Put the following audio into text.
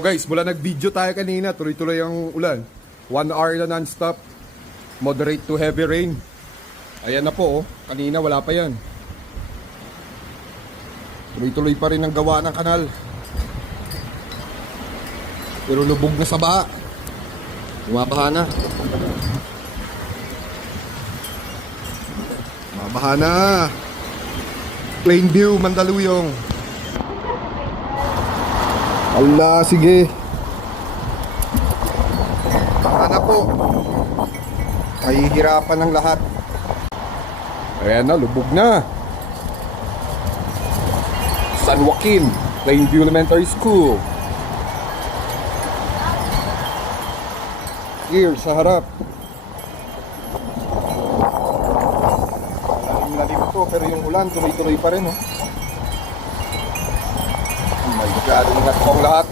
So guys, mula nag-video tayo kanina, tuloy-tuloy ang ulan. 1 hour na non-stop. Moderate to heavy rain. Ayan na po, oh. Kanina wala pa yan. Tuloy-tuloy pa rin ang gawa ng kanal. Pero lubog na sa baha. Bumabaha na. Bumabaha na. Plainview, Mandaluyong. Allah, sige. Baka na po. Mahihirapan ng lahat. Ayan na, lubog na. San Joaquin, Plainview Elementary School. Here, sa harap. Lalim to, pero yung ulan tuloy-tuloy pa rin, oh. Oh my God, ingat po ang lahat.